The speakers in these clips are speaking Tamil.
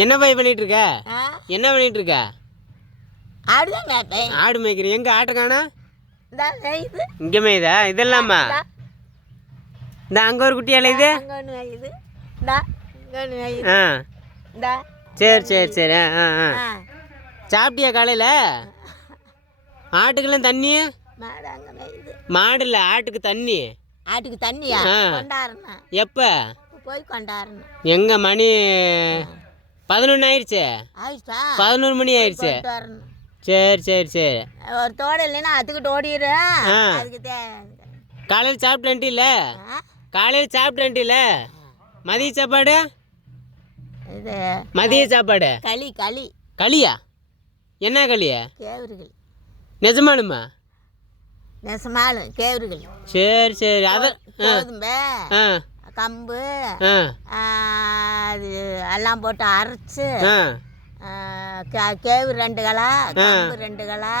என்ன போய் பண்ணிட்டு இருக்க? ஆ என்ன பண்ணிட்டு இருக்க? ஆடுதான் மேய்ப்பேன். ஆடு மேய்க்கிறேன். எங்க ஆட்டை காணா? இந்தா மேயுது. இங்கே மேயுதா? இதெல்லாமா? இந்த அங்கே ஒரு குட்டி அலையுது. அங்கே ஒன்று மேயுது. இந்தா இங்கே ஒன்று மேயுது. ஆ இந்தா சரி சரி சரி. ஆ ஆ ஆ சாப்பிட்டியா காலையில்? ஆட்டுக்கெல்லாம் தண்ணி? மாடு அங்கே மேயுது. மாடு இல்லை, ஆட்டுக்கு தண்ணி. ஆட்டுக்கு தண்ணியா? ஆ. கொண்டாடணும். எப்போ? போய் கொண்டாடணும். எங்க மணி 11 ஆயிடுச்சு. ஆயிடுச்சா? 11 மணி ஆயிடுச்சு. போயிட்டு வரணும். சரி சரி சரி. ஒரு தோடு இல்லைன்னா அதுக்கிட்ட ஓடிடுறேன். ஆ. அதுக்கு காலையில் சாப்பிட்டேன்ட்டில்ல? ஆ? காலையில் சாப்பிட்டேன்ட்டில்ல? மதிய சாப்பாடு? இது மதிய சாப்பாடு களி களி களியா? என்ன களியா? கேவர்கள். நிஜமானுமா? நெசமாலும் கேவர்கள். சரி சரி. அதை கோதுமை ஆ கம்பு ஆ அது எல்லாம் போட்டு அரைச்சு ஆ கேவு 2 கலா, கம்பு 2 கலா,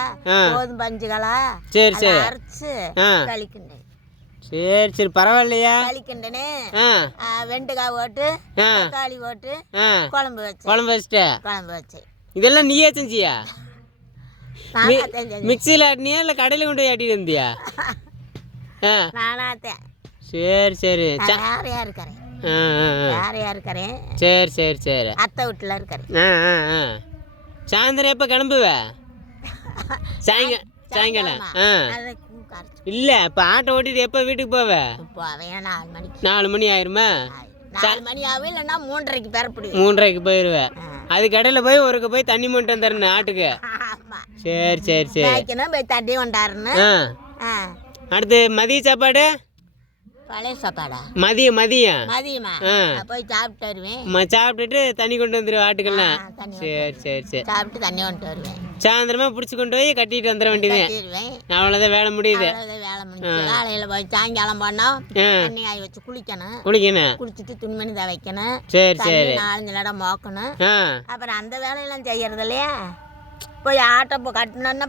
கோதுமை 5 கலா சரி சரி. அரைச்சு ஆ களிக்கிண்டேன். சரி சரி பரவாயில்லையா? களிக்கிண்டனே. ஆ வெண்டைக்காய் போட்டு ஆ தக்காளி போட்டு ஆ குழம்பு வச்சேன். குழம்பு வச்சுட்ட? குழம்பு வச்சேன். இதெல்லாம் நீயே செஞ்சியா? நானாத்தான் செஞ்சேன். மிக்சியில் ஆட்டினியா இல்லை கடையில் கொண்டு போய் ஆட்டிட்டு வந்தியா? ஆ நானாத்தான். சரி சரி. நான் வேறையா இருக்கிறேன். ஆ ஆ ஆ வேறையா இருக்கிறேன். சரி சரி சரி. அத்தை வீட்டில் இருக்கிறேன். ஆ ஆ ஆ சாயந்தரம் எப்போ கிளம்புவ? சாயங்காலம். ஆ அதை கரைச்சி இல்லை, இப்போ ஆட்டோ ஓட்டிட்டு எப்போ வீட்டுக்கு போவ? போவேன் 4 மணிக்கு. 4 மணி ஆயிருமா? 4 மணி ஆகும், இல்லைன்னா 3:30க்கு பெறப்படுவேன். 3:30க்கு போயிடுவேன். அது கடையில் போய் ஒருக்க போய் தண்ணி மட்டும் வந்துடணும் ஆட்டுக்கு. ஆமாம். சரி சரி சரி. வைக்கணும், போய் தட்டி கொண்டாடணும். ஆ ஆ அடுத்து மதிய சாப்பாடு? பழைய சாப்பாடா? மதியம் மதியமா? ஆ நான் போய் சாப்பிட்டு வருவேன். சாப்பிட்டுட்டு தண்ணி கொண்டு வந்துடுவேன் ஆட்டுக்கெல்லாம். தண்ணி சரி சரி சரி. சாப்பிட்டு தண்ணி கொண்டு வருவேன். சாயந்தரமா பிடிச்சி கொண்டு போய் கட்டிட்டு வந்துட வேண்டியது. கட்டிடுவேன். அவ்வளோதான் வேலை முடியுது. அவ்வளவுதான் வேலை முடிஞ்சு. காலையில் போய் சாயங்காலம் போனோம். ஆ தண்ணி காய வச்சு குளிக்கணும். குளிக்கணும். குளிச்சுட்டு துணிமணி துவைக்கணும். சரி தண்ணி சரி. 4 இடம் மோக்கணும். ஆ அப்புறம் அந்த வேலையெல்லாம் செய்யறது இல்லையா? போய் ஆட்டோ கட்டணுன்னா